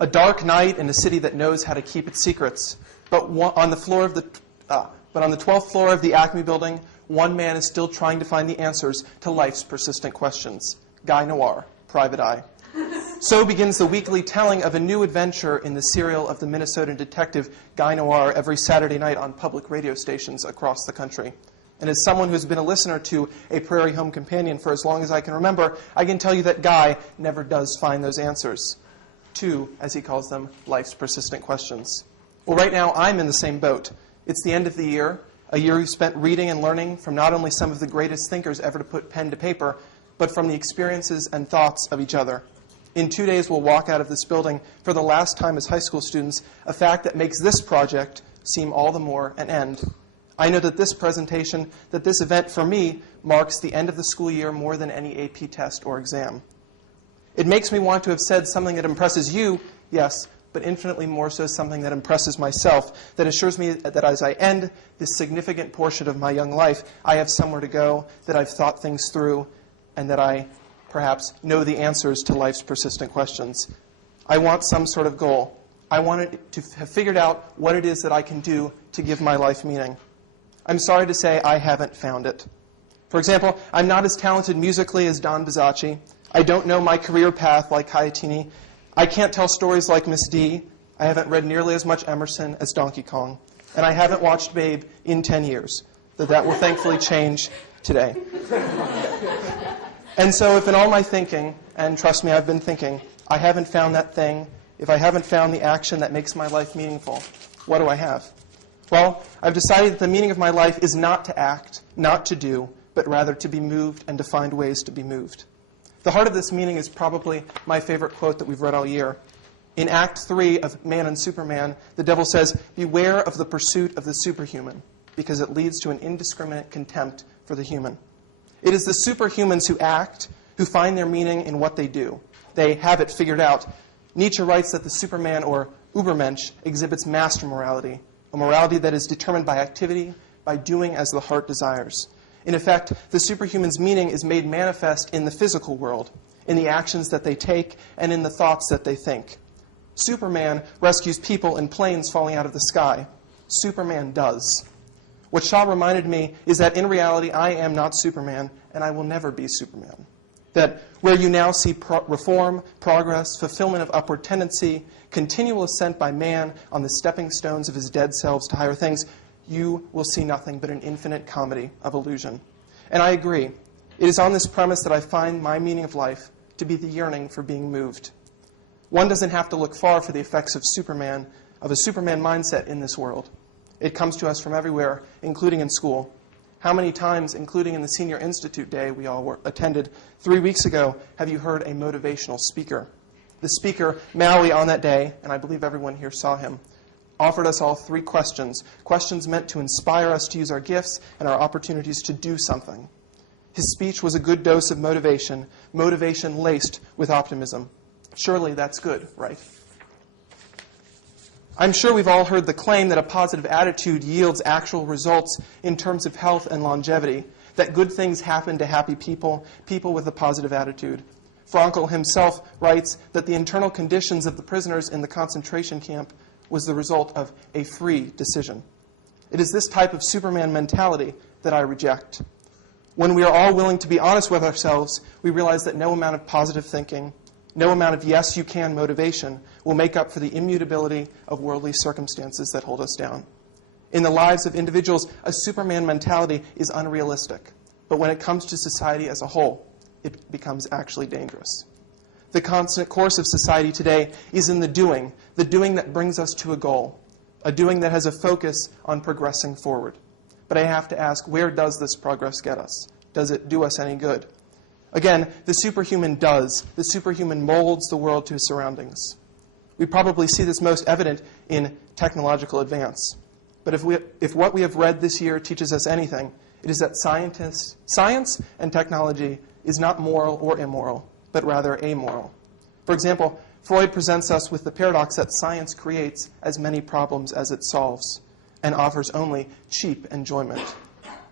A dark night in a city that knows how to keep its secrets. But on the 12th floor of the Acme building, one man is still trying to find the answers to life's persistent questions. Guy Noir, Private Eye. So begins the weekly telling of a new adventure in the serial of the Minnesotan detective Guy Noir every Saturday night on public radio stations across the country. And as someone who's been a listener to A Prairie Home Companion for as long as I can remember, I can tell you that Guy never does find those answers to, as he calls them, life's persistent questions. Well, right now, I'm in the same boat. It's the end of the year, a year we've spent reading and learning from not only some of the greatest thinkers ever to put pen to paper, but from the experiences and thoughts of each other. In 2 days, we'll walk out of this building for the last time as high school students, a fact that makes this project seem all the more an end. I know that this presentation, that this event for me, marks the end of the school year more than any AP test or exam. It makes me want to have said something that impresses you, yes, but infinitely more so something that impresses myself, that assures me that as I end this significant portion of my young life, I have somewhere to go, that I've thought things through, and that I perhaps know the answers to life's persistent questions. I want some sort of goal. I want to have figured out what it is that I can do to give my life meaning. I'm sorry to say I haven't found it. For example, I'm not as talented musically as Don Bizzacci. I don't know my career path like Hayatini. I can't tell stories like Miss D. I haven't read nearly as much Emerson as Donkey Kong. And I haven't watched Babe in 10 years. That will thankfully change today. And so if in all my thinking, and trust me, I've been thinking, I haven't found that thing, if I haven't found the action that makes my life meaningful, what do I have? Well, I've decided that the meaning of my life is not to act, not to do, but rather to be moved and to find ways to be moved. The heart of this meaning is probably my favorite quote that we've read all year. In Act 3 of Man and Superman, the devil says, "Beware of the pursuit of the superhuman, because it leads to an indiscriminate contempt for the human." It is the superhumans who act, who find their meaning in what they do. They have it figured out. Nietzsche writes that the Superman, or Übermensch, exhibits master morality, a morality that is determined by activity, by doing as the heart desires. In effect, the superhuman's meaning is made manifest in the physical world, in the actions that they take, and in the thoughts that they think. Superman rescues people in planes falling out of the sky. Superman does. What Shaw reminded me is that in reality, I am not Superman, and I will never be Superman. That where you now see reform, progress, fulfillment of upward tendency, continual ascent by man on the stepping stones of his dead selves to higher things, you will see nothing but an infinite comedy of illusion. And I agree. It is on this premise that I find my meaning of life to be the yearning for being moved. One doesn't have to look far for the effects of a Superman mindset in this world. It comes to us from everywhere, including in school. How many times, including in the Senior Institute Day we all attended 3 weeks ago, have you heard a motivational speaker? The speaker, Maui, on that day, and I believe everyone here saw him, offered us all 3 questions, questions meant to inspire us to use our gifts and our opportunities to do something. His speech was a good dose of motivation, motivation laced with optimism. Surely that's good, right? I'm sure we've all heard the claim that a positive attitude yields actual results in terms of health and longevity, that good things happen to happy people, people with a positive attitude. Frankl himself writes that the internal conditions of the prisoners in the concentration camp was the result of a free decision. It is this type of Superman mentality that I reject. When we are all willing to be honest with ourselves, we realize that no amount of positive thinking, no amount of yes, you can motivation will make up for the immutability of worldly circumstances that hold us down. In the lives of individuals, a Superman mentality is unrealistic. But when it comes to society as a whole, it becomes actually dangerous. The constant course of society today is in the doing that brings us to a goal, a doing that has a focus on progressing forward. But I have to ask, where does this progress get us? Does it do us any good? Again, the superhuman does. The superhuman molds the world to his surroundings. We probably see this most evident in technological advance. But if what we have read this year teaches us anything, it is that science and technology is not moral or immoral, but rather amoral. For example, Freud presents us with the paradox that science creates as many problems as it solves and offers only cheap enjoyment.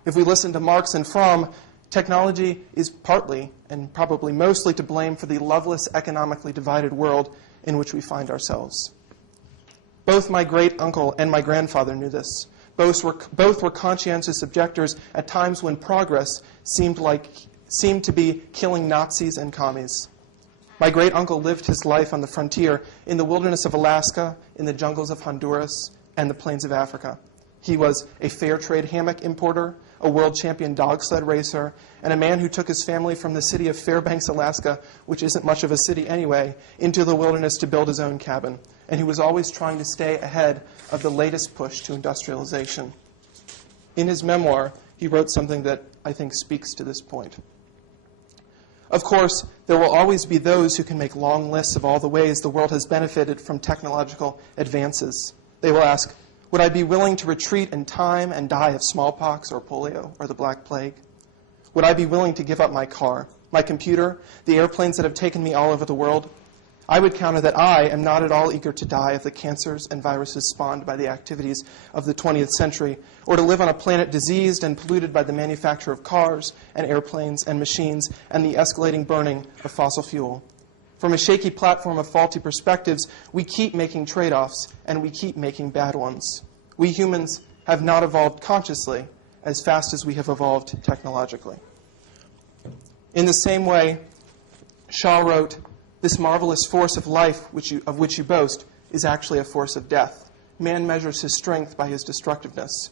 If we listen to Marx and Fromm, technology is partly and probably mostly to blame for the loveless, economically divided world in which we find ourselves. Both my great-uncle and my grandfather knew this. Both were conscientious objectors at times when progress seemed to be killing Nazis and commies. My great-uncle lived his life on the frontier, in the wilderness of Alaska, in the jungles of Honduras, and the plains of Africa. He was a fair trade hammock importer, a world champion dog sled racer, and a man who took his family from the city of Fairbanks, Alaska, which isn't much of a city anyway, into the wilderness to build his own cabin. And he was always trying to stay ahead of the latest push to industrialization. In his memoir, he wrote something that I think speaks to this point. Of course, there will always be those who can make long lists of all the ways the world has benefited from technological advances. They will ask, would I be willing to retreat in time and die of smallpox or polio or the Black Plague? Would I be willing to give up my car, my computer, the airplanes that have taken me all over the world? I would counter that I am not at all eager to die of the cancers and viruses spawned by the activities of the 20th century, or to live on a planet diseased and polluted by the manufacture of cars and airplanes and machines and the escalating burning of fossil fuel. From a shaky platform of faulty perspectives, we keep making trade-offs, and we keep making bad ones. We humans have not evolved consciously as fast as we have evolved technologically. In the same way, Shaw wrote, "This marvelous force of life of which you boast is actually a force of death. Man measures his strength by his destructiveness."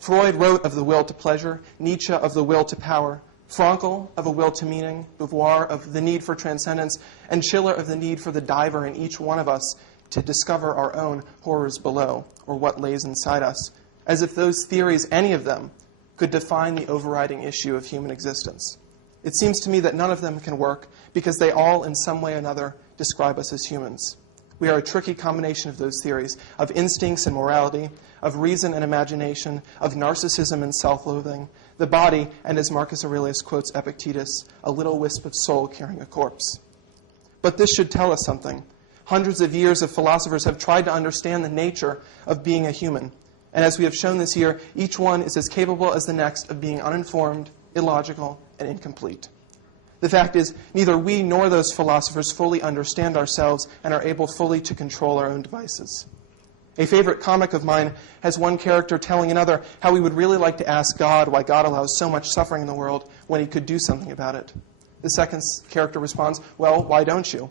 Freud wrote of the will to pleasure, Nietzsche of the will to power, Frankl of a will to meaning, Beauvoir of the need for transcendence, and Schiller of the need for the diver in each one of us to discover our own horrors below, or what lays inside us, as if those theories, any of them, could define the overriding issue of human existence. It seems to me that none of them can work because they all, in some way or another, describe us as humans. We are a tricky combination of those theories, of instincts and morality, of reason and imagination, of narcissism and self-loathing, the body, and as Marcus Aurelius quotes Epictetus, a little wisp of soul carrying a corpse. But this should tell us something. Hundreds of years of philosophers have tried to understand the nature of being a human. And as we have shown this year, each one is as capable as the next of being uninformed, illogical, and incomplete. The fact is, neither we nor those philosophers fully understand ourselves and are able fully to control our own devices. A favorite comic of mine has one character telling another how he would really like to ask God why God allows so much suffering in the world when he could do something about it. The second character responds, "Well, why don't you?"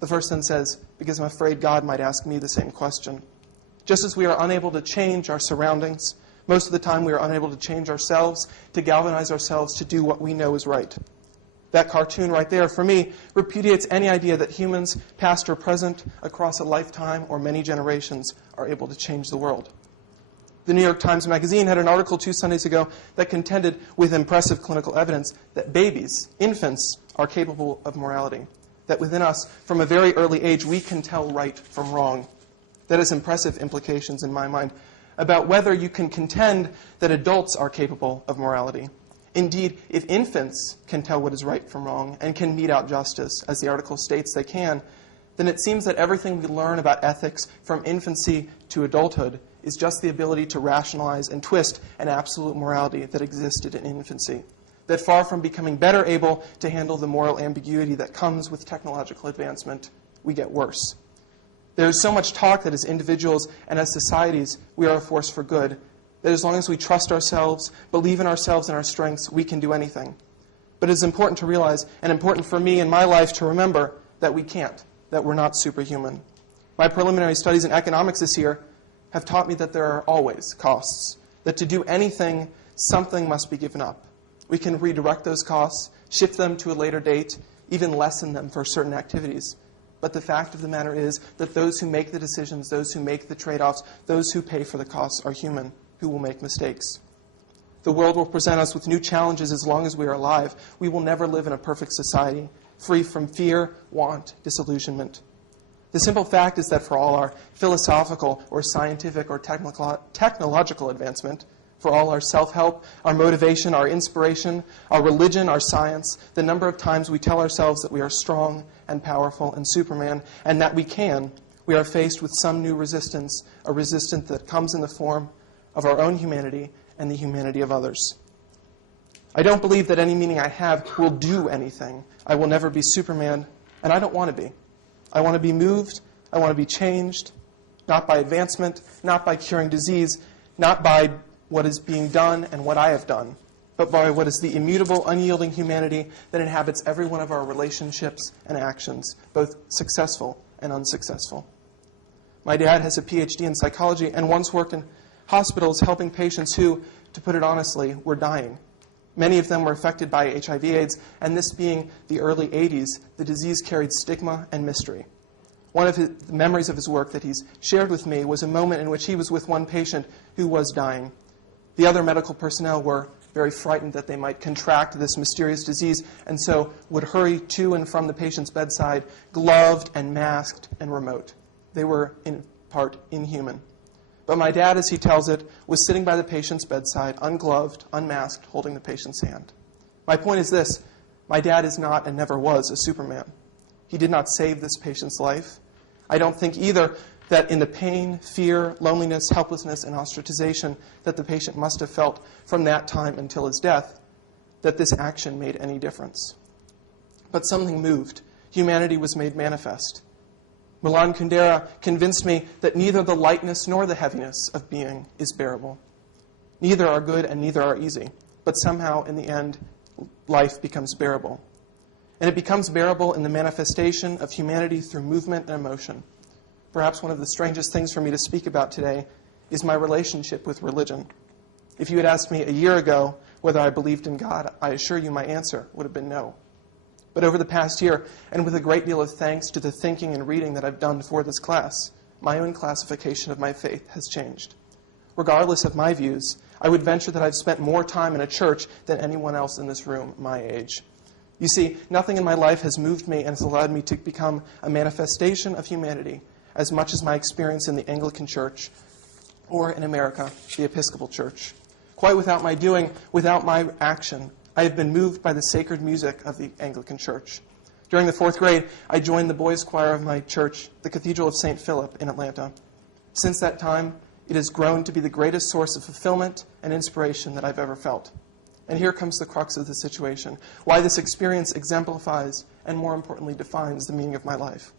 The first then says, "Because I'm afraid God might ask me the same question." Just as we are unable to change our surroundings, most of the time we are unable to change ourselves, to galvanize ourselves to do what we know is right. That cartoon right there, for me, repudiates any idea that humans, past or present, across a lifetime or many generations, are able to change the world. The New York Times Magazine had an article 2 Sundays ago that contended, with impressive clinical evidence, that babies, infants, are capable of morality. That within us, from a very early age, we can tell right from wrong. That has impressive implications in my mind about whether you can contend that adults are capable of morality. Indeed, if infants can tell what is right from wrong and can mete out justice, as the article states they can, then it seems that everything we learn about ethics from infancy to adulthood is just the ability to rationalize and twist an absolute morality that existed in infancy. That far from becoming better able to handle the moral ambiguity that comes with technological advancement, we get worse. There is so much talk that as individuals and as societies, we are a force for good, that as long as we trust ourselves, believe in ourselves and our strengths, we can do anything. But it is important to realize, and important for me in my life to remember, that we can't, that we're not superhuman. My preliminary studies in economics this year have taught me that there are always costs, that to do anything, something must be given up. We can redirect those costs, shift them to a later date, even lessen them for certain activities. But the fact of the matter is that those who make the decisions, those who make the trade-offs, those who pay for the costs are human, who will make mistakes. The world will present us with new challenges as long as we are alive. We will never live in a perfect society, free from fear, want, disillusionment. The simple fact is that for all our philosophical or scientific or technological advancement, for all our self-help, our motivation, our inspiration, our religion, our science, the number of times we tell ourselves that we are strong and powerful and Superman, and that we are faced with some new resistance, a resistance that comes in the form of our own humanity and the humanity of others. I don't believe that any meaning I have will do anything. I will never be Superman, and I don't want to be. I want to be moved. I want to be changed, not by advancement, not by curing disease, not by what is being done and what I have done, but by what is the immutable, unyielding humanity that inhabits every one of our relationships and actions, both successful and unsuccessful. My dad has a PhD in psychology and once worked in hospitals helping patients who, to put it honestly, were dying. Many of them were affected by HIV/AIDS, and this being the early 80s, the disease carried stigma and mystery. One of the memories of his work that he's shared with me was a moment in which he was with one patient who was dying. The other medical personnel were very frightened that they might contract this mysterious disease, and so would hurry to and from the patient's bedside, gloved and masked and remote. They were, in part, inhuman. But my dad, as he tells it, was sitting by the patient's bedside, ungloved, unmasked, holding the patient's hand. My point is this: my dad is not and never was a Superman. He did not save this patient's life. I don't think either that in the pain, fear, loneliness, helplessness, and ostracization that the patient must have felt from that time until his death, that this action made any difference. But something moved. Humanity was made manifest. Milan Kundera convinced me that neither the lightness nor the heaviness of being is bearable. Neither are good and neither are easy, but somehow in the end, life becomes bearable. And it becomes bearable in the manifestation of humanity through movement and emotion. Perhaps one of the strangest things for me to speak about today is my relationship with religion. If you had asked me a year ago whether I believed in God, I assure you my answer would have been no. But over the past year, and with a great deal of thanks to the thinking and reading that I've done for this class, my own classification of my faith has changed. Regardless of my views, I would venture that I've spent more time in a church than anyone else in this room my age. You see, nothing in my life has moved me and has allowed me to become a manifestation of humanity as much as my experience in the Anglican Church, or in America, the Episcopal Church. Quite without my doing, without my action, I have been moved by the sacred music of the Anglican Church. During the 4th grade, I joined the boys' choir of my church, the Cathedral of St. Philip in Atlanta. Since that time, it has grown to be the greatest source of fulfillment and inspiration that I've ever felt. And here comes the crux of the situation, why this experience exemplifies and, more importantly, defines the meaning of my life.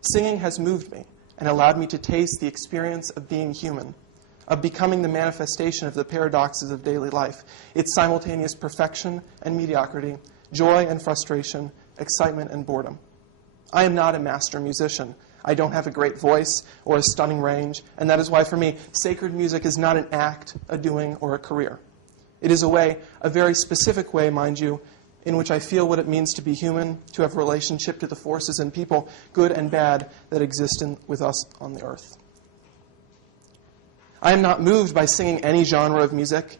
Singing has moved me and allowed me to taste the experience of being human, of becoming the manifestation of the paradoxes of daily life, its simultaneous perfection and mediocrity, joy and frustration, excitement and boredom. I am not a master musician. I don't have a great voice or a stunning range, and that is why for me, sacred music is not an act, a doing, or a career. It is a way, a very specific way, mind you, in which I feel what it means to be human, to have a relationship to the forces and people, good and bad, that exist with us on the earth. I am not moved by singing any genre of music,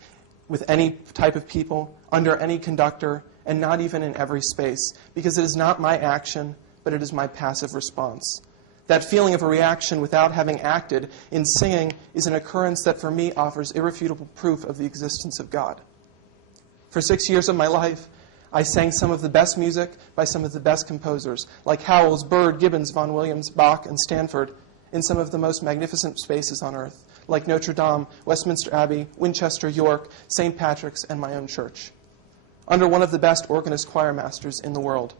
with any type of people, under any conductor, and not even in every space, because it is not my action, but it is my passive response. That feeling of a reaction without having acted in singing is an occurrence that for me offers irrefutable proof of the existence of God. For 6 years of my life, I sang some of the best music by some of the best composers, like Howells, Byrd, Gibbons, Vaughan Williams, Bach, and Stanford, in some of the most magnificent spaces on earth, like Notre Dame, Westminster Abbey, Winchester, York, St. Patrick's, and my own church, under one of the best organist choir masters in the world.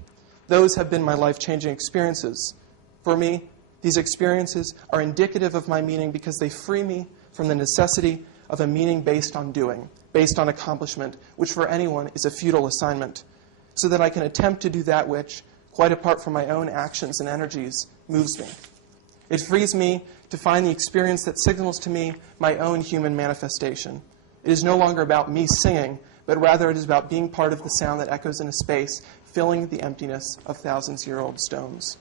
Those have been my life-changing experiences. For me, these experiences are indicative of my meaning because they free me from the necessity of a meaning based on doing, based on accomplishment, which for anyone is a futile assignment, so that I can attempt to do that which, quite apart from my own actions and energies, moves me. It frees me to find the experience that signals to me my own human manifestation. It is no longer about me singing, but rather it is about being part of the sound that echoes in a space, filling the emptiness of thousands-year-old stones.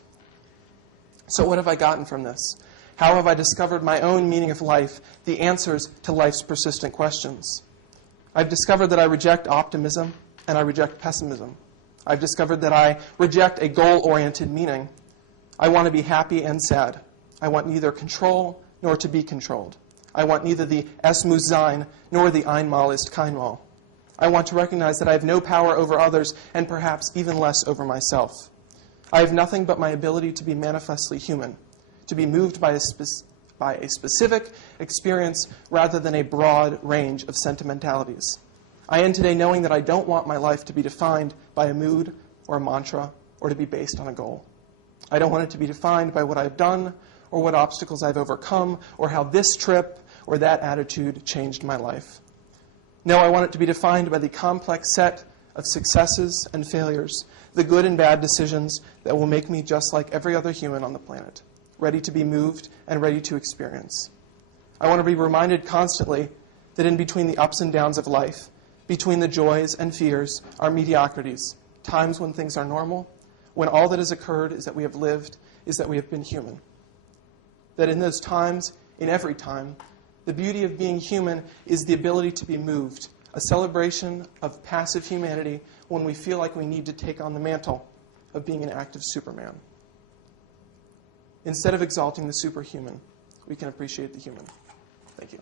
So what have I gotten from this? How have I discovered my own meaning of life, the answers to life's persistent questions? I've discovered that I reject optimism and I reject pessimism. I've discovered that I reject a goal-oriented meaning. I want to be happy and sad. I want neither control nor to be controlled. I want neither the Es muss sein nor the Einmal ist keinmal. I want to recognize that I have no power over others and perhaps even less over myself. I have nothing but my ability to be manifestly human, to be moved by a specific experience rather than a broad range of sentimentalities. I end today knowing that I don't want my life to be defined by a mood or a mantra or to be based on a goal. I don't want it to be defined by what I've done or what obstacles I've overcome or how this trip or that attitude changed my life. No, I want it to be defined by the complex set of successes and failures, the good and bad decisions that will make me just like every other human on the planet, ready to be moved and ready to experience. I want to be reminded constantly that in between the ups and downs of life, between the joys and fears, are mediocrities, times when things are normal, when all that has occurred is that we have lived, is that we have been human. That in those times, in every time, the beauty of being human is the ability to be moved, a celebration of passive humanity when we feel like we need to take on the mantle of being an active Superman. Instead of exalting the superhuman, we can appreciate the human. Thank you.